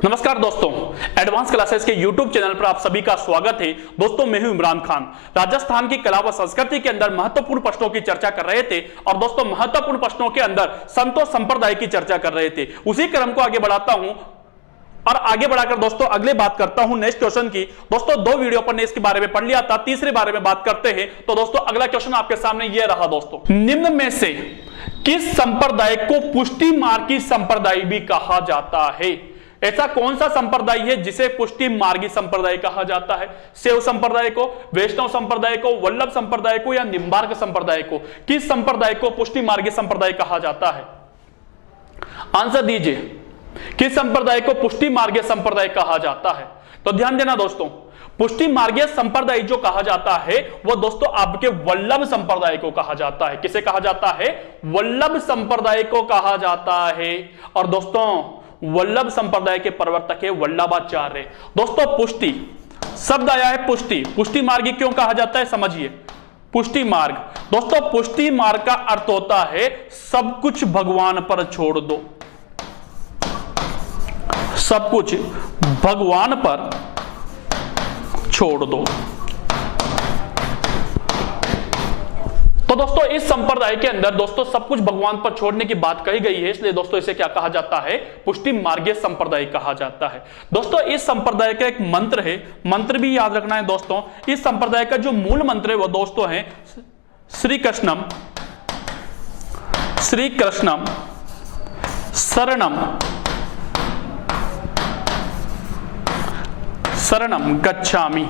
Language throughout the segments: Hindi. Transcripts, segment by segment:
नमस्कार दोस्तों, एडवांस क्लासेस के YouTube चैनल पर आप सभी का स्वागत है। दोस्तों मैं हूं इमरान खान। राजस्थान की कला व संस्कृति के अंदर महत्वपूर्ण प्रश्नों की चर्चा कर रहे थे और दोस्तों महत्वपूर्ण प्रश्नों के अंदर संतों संप्रदाय की चर्चा कर रहे थे। उसी क्रम को आगे बढ़ाता हूं और आगे बढ़ाकर दोस्तों अगले बात करता हूं नेक्स्ट क्वेश्चन की। दोस्तों दो वीडियो पर ने इसके बारे में पढ़ लिया था, तीसरे बारे में बात करते हैं। तो दोस्तों अगला क्वेश्चन आपके सामने यह रहा दोस्तों, निम्न में से किस संप्रदाय को पुष्टि मार्गी संप्रदाय भी कहा जाता है? ऐसा कौन सा संप्रदाय है जिसे पुष्टि मार्गी संप्रदाय कहा जाता है? शैव संप्रदाय को, वैष्णव संप्रदाय को, वल्लभ संप्रदाय को या निम्बार्क संप्रदाय को? किस संप्रदाय को पुष्टि मार्गी संप्रदाय कहा जाता है? आंसर दीजिए, किस संप्रदाय को पुष्टि मार्गीय संप्रदाय कहा जाता है? तो ध्यान देना दोस्तों, पुष्टि मार्गीय संप्रदाय जो कहा जाता है वो दोस्तों आपके वल्लभ संप्रदाय को कहा जाता है। किसे कहा जाता है? वल्लभ संप्रदाय को कहा जाता है। और दोस्तों वल्लभ संप्रदाय के प्रवर्तक है वल्लभाचार्य। दोस्तों पुष्टि शब्द आया है, पुष्टि, पुष्टि मार्गी क्यों कहा जाता है समझिए। पुष्टि मार्ग, दोस्तों पुष्टि मार्ग का अर्थ होता है सब कुछ भगवान पर छोड़ दो, सब कुछ भगवान पर छोड़ दो। तो दोस्तों इस संप्रदाय के अंदर दोस्तों सब कुछ भगवान पर छोड़ने की बात कही गई है, इसलिए दोस्तों इसे क्या कहा जाता है? पुष्टि मार्गीय संप्रदाय कहा जाता है। दोस्तों इस संप्रदाय का एक मंत्र है, मंत्र भी याद रखना है दोस्तों। इस संप्रदाय का जो मूल मंत्र है वो दोस्तों है श्री कृष्णम शरणम गच्छामि,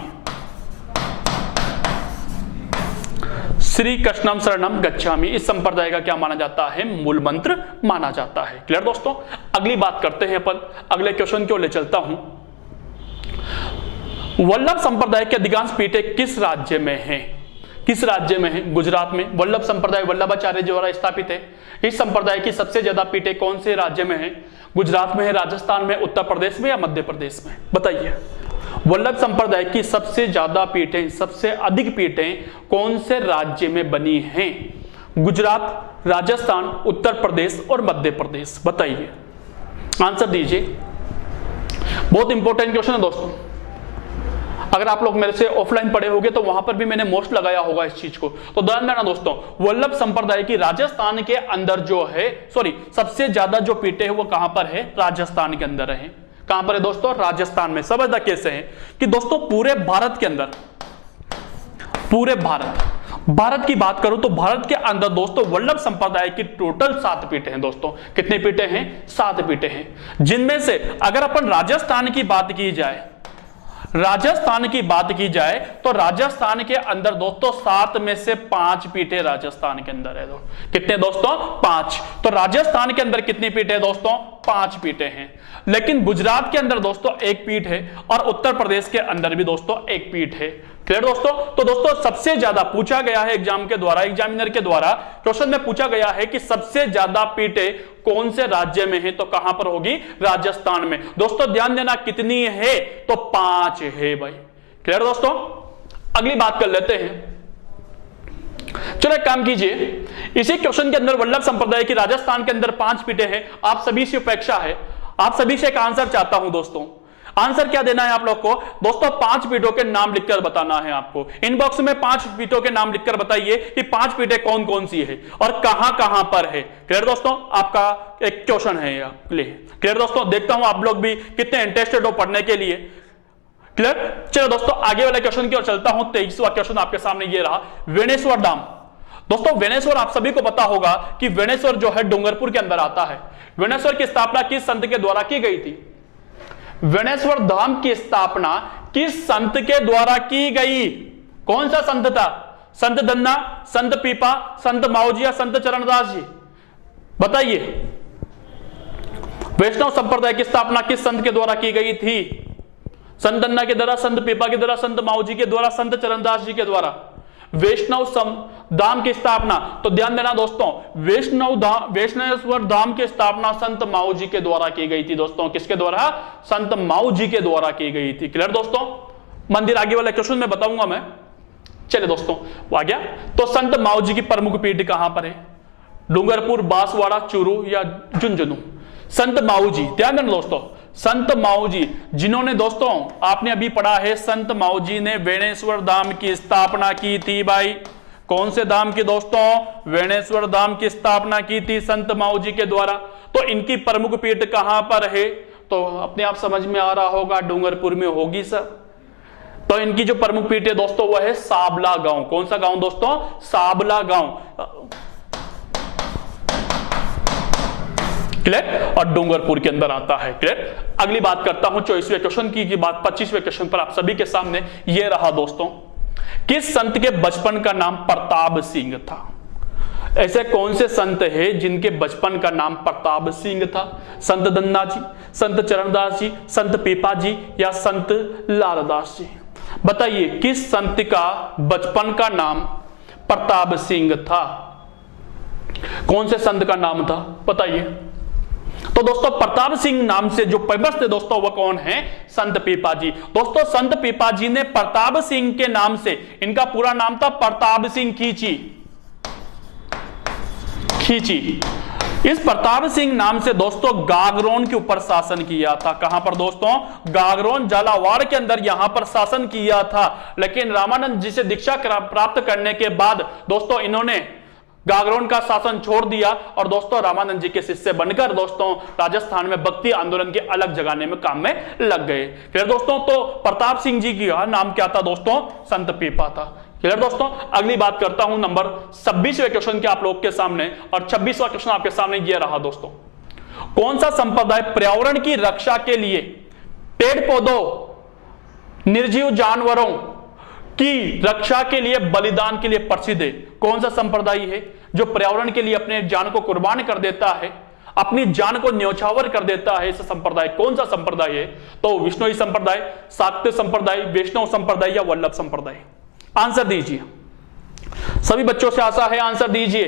श्री कृष्णम शरणम गच्छामि। इस संप्रदाय का क्या माना जाता है? मूल मंत्र माना जाता है। क्लियर दोस्तों? अगली बात करते हैं अपन, अगले क्वेश्चन की ओर ले चलता हूं। वल्लभ संप्रदाय के अधिकांश पीठें किस राज्य में हैं? किस राज्य में है? गुजरात में। वल्लभ संप्रदाय वल्लभाचार्य द्वारा स्थापित है। इस संप्रदाय की सबसे ज्यादा पीठें कौन से राज्य में है? गुजरात में है, राजस्थान में, उत्तर प्रदेश में या मध्य प्रदेश में? बताइए। वल्लभ संप्रदाय की सबसे ज्यादा पीठें, सबसे अधिक पीठें कौन से राज्य में बनी हैं? गुजरात, राजस्थान, उत्तर प्रदेश और मध्य प्रदेश? बताइए, आंसर दीजिए। बहुत इंपॉर्टेंट क्वेश्चन है दोस्तों। अगर आप लोग मेरे से ऑफलाइन पढ़े होंगे तो वहां पर भी मैंने मोस्ट लगाया होगा इस चीज को। तो ध्यान देना दोस्तों, वल्लभ संप्रदाय की राजस्थान के अंदर जो है, सबसे ज्यादा जो पीठें है वो कहां पर है? राजस्थान के अंदर है। कहां पर है दोस्तों? राजस्थान में। समझदा कैसे है कि दोस्तों पूरे भारत के अंदर, पूरे भारत की बात करूं तो भारत के अंदर दोस्तों वल्लभ संप्रदाय की टोटल 7 पीठें हैं दोस्तों। कितने पीठें हैं? 7 पीठें हैं। जिनमें से अगर अपन राजस्थान की बात की जाए, राजस्थान की बात की जाए तो राजस्थान के अंदर दोस्तों 7 में से 5 पीठें राजस्थान के अंदर है। कितने दोस्तों? 5। तो राजस्थान के अंदर कितनी पीठें दोस्तों? 5 पीठें हैं। लेकिन गुजरात के अंदर दोस्तों 1 पीठ है और उत्तर प्रदेश के अंदर भी दोस्तों 1 पीठ है। क्लियर दोस्तों? तो दोस्तों सबसे ज्यादा पूछा गया है एग्जाम के द्वारा, एग्जामिनर के द्वारा क्वेश्चन में पूछा गया है कि सबसे ज्यादा पीठें कौन से राज्य में है? तो कहां पर होगी? राजस्थान में। दोस्तों ध्यान देना, कितनी है? तो 5 है भाई। क्लियर दोस्तों? अगली बात कर लेते हैं। चलो एक काम कीजिए, इसी क्वेश्चन के अंदर वल्लभ संप्रदाय की राजस्थान के अंदर 5 पीठें हैं। आप सभी से अपेक्षा है, आप सभी से एक आंसर चाहता हूं दोस्तों। आंसर क्या देना है आप लोग को? दोस्तों 5 पीठों के नाम लिखकर बताना है आपको। इनबॉक्स में 5 पीठों के नाम लिखकर बताइए कि 5 पीठें कौन कौन सी है और कहां कहां पर है। क्लियर दोस्तों? आपका एक क्वेश्चन है यह। क्लियर दोस्तों? देखता हूं आप लोग भी कितने इंटरेस्टेड हो पढ़ने के लिए। क्लियर? चलो दोस्तों आगे वाले क्वेश्चन की ओर चलता हूं। 23वां क्वेश्चन आपके सामने ये रहा, वेणेश्वर धाम। दोस्तों वेणेश्वर आप सभी को पता होगा कि वेणेश्वर जो है डूंगरपुर के अंदर आता है। वेणेश्वर की स्थापना किस संत के द्वारा की गई थी? वेणेश्वर धाम की स्थापना किस संत के द्वारा की गई? कौन सा संत था? संत धन्ना, संत पीपा, संत माऊजी या संत चरणदास जी? बताइए। वैष्णव संप्रदाय की स्थापना किस संत के द्वारा की गई थी? संत धन्ना के द्वारा, संत पीपा के द्वारा, संत माऊजी के द्वारा, संत चरणदास जी के द्वारा? वैष्णव धाम की स्थापना, तो ध्यान देना दोस्तों, वैष्णवेश्वर धाम की स्थापना संत माऊ जी के द्वारा की गई थी दोस्तों। किसके द्वारा? संत माऊ जी के द्वारा की गई थी। क्लियर दोस्तों? मंदिर आगे वाले क्वेश्चन में बताऊंगा मैं। चलिए दोस्तों आ गया। तो संत माऊ जी की प्रमुख पीठ कहां पर है? डूंगरपुर, बांसवाड़ा, चूरू या झुंझुनू? संत माऊ जी, ध्यान देना दोस्तों, संत माऊ जी, जिन्होंने दोस्तों आपने अभी पढ़ा है संत माऊ जी ने वेणेश्वर धाम की स्थापना की थी भाई। कौन से धाम की दोस्तों? वेणेश्वर धाम की स्थापना की थी संत माऊ जी के द्वारा। तो इनकी प्रमुख पीठ कहां पर है? तो अपने आप समझ में आ रहा होगा, डूंगरपुर में होगी सर। तो इनकी जो प्रमुख पीठ है दोस्तों वह है साबला गांव। कौन सा गांव दोस्तों? साबला गांव। क्लियर? और डूंगरपुर के अंदर आता है। क्लियर? अगली बात करता हूं 24वें क्वेश्चन की बात 25वें क्वेश्चन पर आप सभी के सामने यह रहा दोस्तों। किस संत के बचपन का नाम प्रताप सिंह था? ऐसे कौन से संत हैं जिनके बचपन का नाम प्रताप सिंह था? संत दन्ना जी, संत चरणदास जी, संत पीपा जी या संत लालदास जी? बताइए किस संत का बचपन का नाम प्रताप सिंह था? कौन से संत का नाम था बताइए? तो दोस्तों प्रताप सिंह नाम से जो फेमस थे दोस्तों वह कौन है? संत पीपा जी। दोस्तों संत पीपा जी ने प्रताप सिंह के नाम से, इनका पूरा नाम था प्रताप सिंह खींची। इस प्रताप सिंह नाम से दोस्तों गागरोन के ऊपर शासन किया था। कहां पर दोस्तों? गागरोन झालावाड़ के अंदर यहां पर शासन किया था। लेकिन रामानंद जी से दीक्षा प्राप्त करने के बाद दोस्तों इन्होंने गागरोन का शासन छोड़ दिया और दोस्तों रामानंद जी के शिष्य बनकर दोस्तों राजस्थान में भक्ति आंदोलन के अलग जगाने में काम में लग गए। फिर दोस्तों तो प्रताप सिंह जी का नाम क्या था दोस्तों? संत पीपा था। क्लियर दोस्तों? अगली बात करता हूं नंबर 26वें क्वेश्चन के आप लोग के सामने, और 26वां क्वेश्चन आपके सामने यह रहा दोस्तों। कौन सा संप्रदाय पर्यावरण की रक्षा के लिए पेड़ पौधों, निर्जीव जानवरों की रक्षा के लिए बलिदान के लिए प्रसिद्ध है? कौन सा संप्रदाय है जो पर्यावरण के लिए अपने जान को कुर्बान कर देता है, अपनी जान को न्यौछावर कर देता है? ऐसा संप्रदाय कौन सा संप्रदाय है? तो विष्णुई संप्रदाय, शाक्य संप्रदाय, वैष्णव संप्रदाय या वल्लभ संप्रदाय? आंसर दीजिए। सभी बच्चों से आशा है आंसर दीजिए।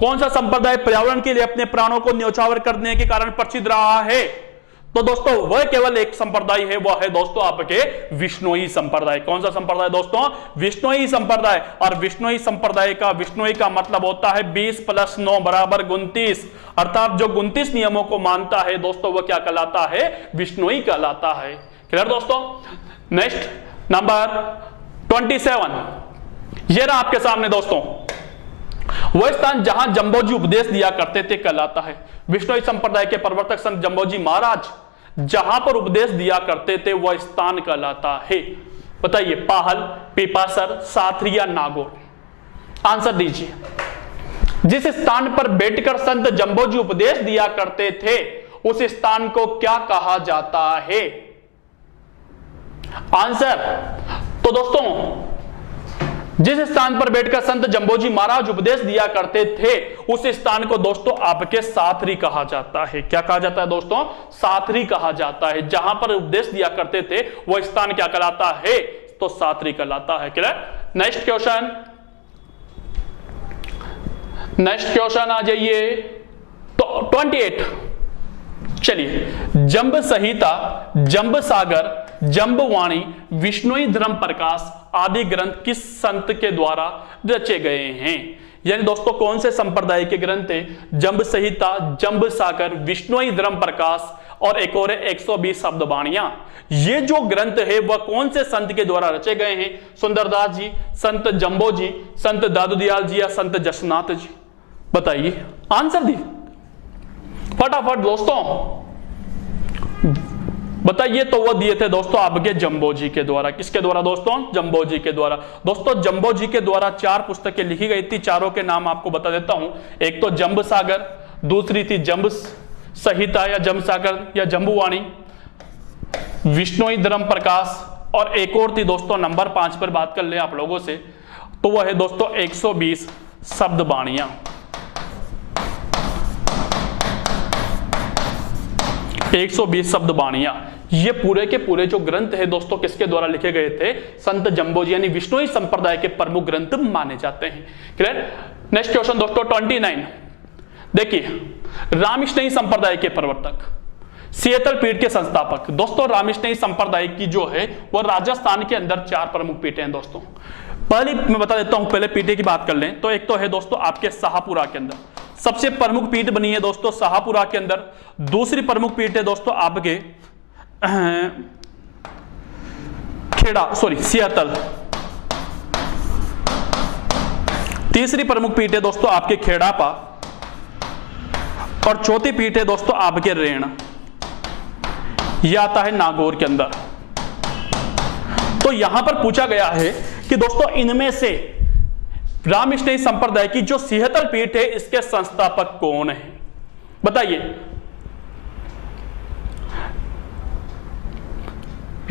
कौन सा संप्रदाय पर्यावरण के लिए अपने प्राणों को न्यौछावर करने के कारण प्रसिद्ध रहा है? तो दोस्तों वह केवल एक संप्रदाय है, वह है दोस्तों आपके विष्णुई संप्रदाय। कौन सा संप्रदाय दोस्तों? विष्णुई संप्रदाय। और विष्णुई संप्रदाय का, विष्णुई का मतलब होता है 20 + 9 = 29, अर्थात जो 29 नियमों को मानता है दोस्तों वह क्या कहलाता है? विष्णुई कहलाता है। क्लियर दोस्तों? नेक्स्ट नंबर 27 ये रहा आपके सामने दोस्तों। वह स्थान जहां जंबोजी उपदेश दिया करते थे कहलाता है। विष्णुई संप्रदाय के प्रवर्तक संत जंबोजी महाराज जहां पर उपदेश दिया करते थे वह स्थान कहलाता है। बताइए पाहल, पीपासर, साथरी या नागौर? आंसर दीजिए। जिस स्थान पर बैठकर संत जंबोजी उपदेश दिया करते थे उस स्थान को क्या कहा जाता है? आंसर। तो दोस्तों जिस स्थान पर बैठकर संत जंबोजी महाराज उपदेश दिया करते थे उस स्थान को दोस्तों आपके साथरी कहा जाता है। क्या कहा जाता है दोस्तों? साथरी कहा जाता है। जहां पर उपदेश दिया करते थे वह स्थान क्या कहलाता है? तो साथरी कहलाता है। क्लियर? नेक्स्ट क्वेश्चन आ जाइए। तो 28 चलिए। जंब संहिता, जंब सागर, जंबवाणी, विष्णुई धर्म प्रकाश आदि ग्रंथ किस संत के द्वारा रचे गए हैं? यानी दोस्तों कौन से संप्रदाय के ग्रंथ है? जंब संहिता, जंब सागर, विष्णुई धर्म प्रकाश और एक और 120 शब्दवाणियां। ये जो ग्रंथ है वह कौन से संत के द्वारा रचे गए हैं? सुंदरदास जी, संत जंबो जी, संत दादूदयाल जी या संत जसनाथ जी? बताइए आंसर दी फटाफट दोस्तों। बताइए। तो वो दिए थे दोस्तों आपके जंबो जी के द्वारा। किसके द्वारा दोस्तों? जंबो जी के द्वारा। दोस्तों जंबो जी के द्वारा 4 पुस्तकें लिखी गई थी। चारों के नाम आपको बता देता हूं। एक तो जंब सागर, दूसरी थी जंब संहिता या जंब सागर या जंबुवाणी, विष्णुई धर्म प्रकाश, और एक और थी दोस्तों नंबर 5 पर बात कर ले आप लोगों से, तो वह है दोस्तों 120 शब्दवाणियां। 120 शब्दवाणियां। ये पूरे के पूरे जो ग्रंथ है दोस्तों किसके द्वारा लिखे गए थे? संत जंबोजी यानी विष्णुई संप्रदाय के प्रमुख ग्रंथ माने जाते हैं। क्लियर? नेक्स्ट क्वेश्चन दोस्तों 29 देखिए। रामकृष्ण संप्रदाय के प्रवर्तक, सियतल पीठ के संस्थापक। दोस्तों रामकृष्ण संप्रदाय की जो है वह राजस्थान के अंदर 4 प्रमुख पीठें हैं दोस्तों। पहले मैं बता देता हूं, पहले पीठे की बात कर लें तो एक तो है दोस्तों आपके शाहपुरा के अंदर सबसे प्रमुख पीठ बनी है दोस्तों शाहपुरा के अंदर। दूसरी प्रमुख पीठ है दोस्तों आपके सियातल। तीसरी प्रमुख पीठ है दोस्तों आपके खेड़ापा और चौथी पीठ है दोस्तों आपके रेण, यह आता है नागौर के अंदर। तो यहां पर पूछा गया है कि दोस्तों इनमें से रामस्नेही संप्रदाय की जो सिहतल पीठ है इसके संस्थापक कौन है, बताइए।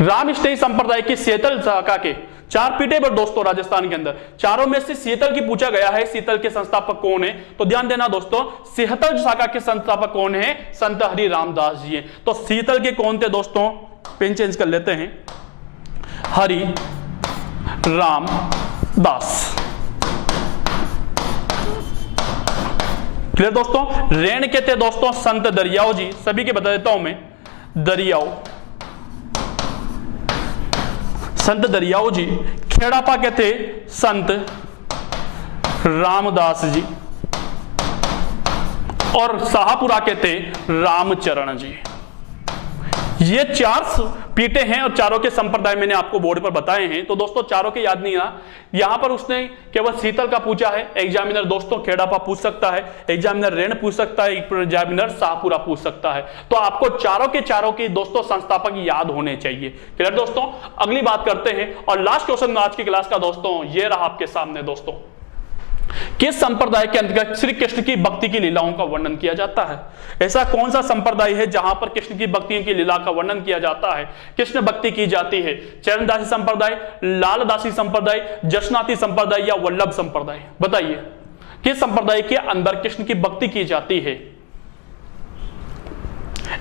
रामस्नेही संप्रदाय की सिहतल शाखा के 4 पीठे पर दोस्तों राजस्थान के अंदर, चारों में से सिहतल की पूछा गया है, सिहतल के संस्थापक कौन है। तो ध्यान देना दोस्तों, सिहतल शाखा के संस्थापक कौन है, संत हरि रामदास जी हैं। तो सिहतल के कौन थे दोस्तों, पेन चेंज कर लेते हैं, हरि रामदास। क्लियर दोस्तों। रेण के थे दोस्तों संत दरियाओ जी, सभी के बता देता हूं मैं, दरियाओ, संत दरियाओ जी। खेड़ापा के थे संत रामदास जी और शाहपुरा के थे रामचरण जी। ये 4 पीठे हैं और चारों के संप्रदाय मैंने आपको बोर्ड पर बताए हैं। तो दोस्तों चारों के याद नहीं ना, यहां पर उसने केवल शीतल का पूछा है, एग्जामिनर दोस्तों खेड़ापा पूछ सकता है, एग्जामिनर रेण पूछ सकता है, एग्जामिनर शाहपुरा पूछ सकता है। तो आपको चारों के दोस्तों संस्थापक याद होने चाहिए। क्लियर दोस्तों। अगली बात करते हैं और लास्ट क्वेश्चन आज की क्लास का दोस्तों ये रहा आपके सामने दोस्तों, किस संप्रदाय के अंतर्गत श्री कृष्ण की भक्ति की लीलाओं का वर्णन किया जाता है। ऐसा कौन सा संप्रदाय है जहां पर कृष्ण की भक्तियों की लीला का वर्णन किया जाता है, कृष्ण भक्ति की जाती है। चरणदासी संप्रदाय, लालदासी संप्रदाय, जशनाथी संप्रदाय या वल्लभ संप्रदाय, बताइए किस संप्रदाय के अंदर कृष्ण की भक्ति की जाती है।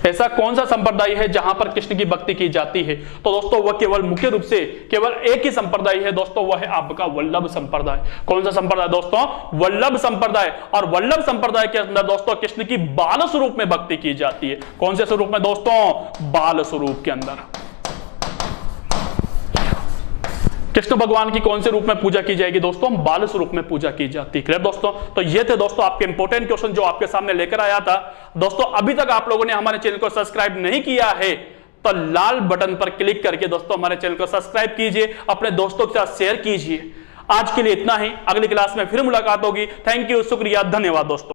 ऐसा कौन सा संप्रदाय है जहां पर कृष्ण की भक्ति की जाती है। तो दोस्तों वह केवल मुख्य रूप से केवल एक ही संप्रदाय है दोस्तों, वह है आपका वल्लभ संप्रदाय। कौन सा संप्रदाय दोस्तों, वल्लभ संप्रदाय। और वल्लभ संप्रदाय के अंदर दोस्तों कृष्ण की बाल स्वरूप में भक्ति की जाती है। कौन से स्वरूप में दोस्तों, बाल स्वरूप के अंदर। कृष्ण भगवान की कौन से रूप में पूजा की जाएगी दोस्तों, बाल स्वरूप में पूजा की जाती है। दोस्तों तो ये थे दोस्तों आपके इंपॉर्टेंट क्वेश्चन जो आपके सामने लेकर आया था। दोस्तों अभी तक आप लोगों ने हमारे चैनल को सब्सक्राइब नहीं किया है तो लाल बटन पर क्लिक करके दोस्तों हमारे चैनल को सब्सक्राइब कीजिए, अपने दोस्तों के साथ शेयर कीजिए। आज के लिए इतना ही, अगली क्लास में फिर मुलाकात होगी। थैंक यू, शुक्रिया, धन्यवाद दोस्तों।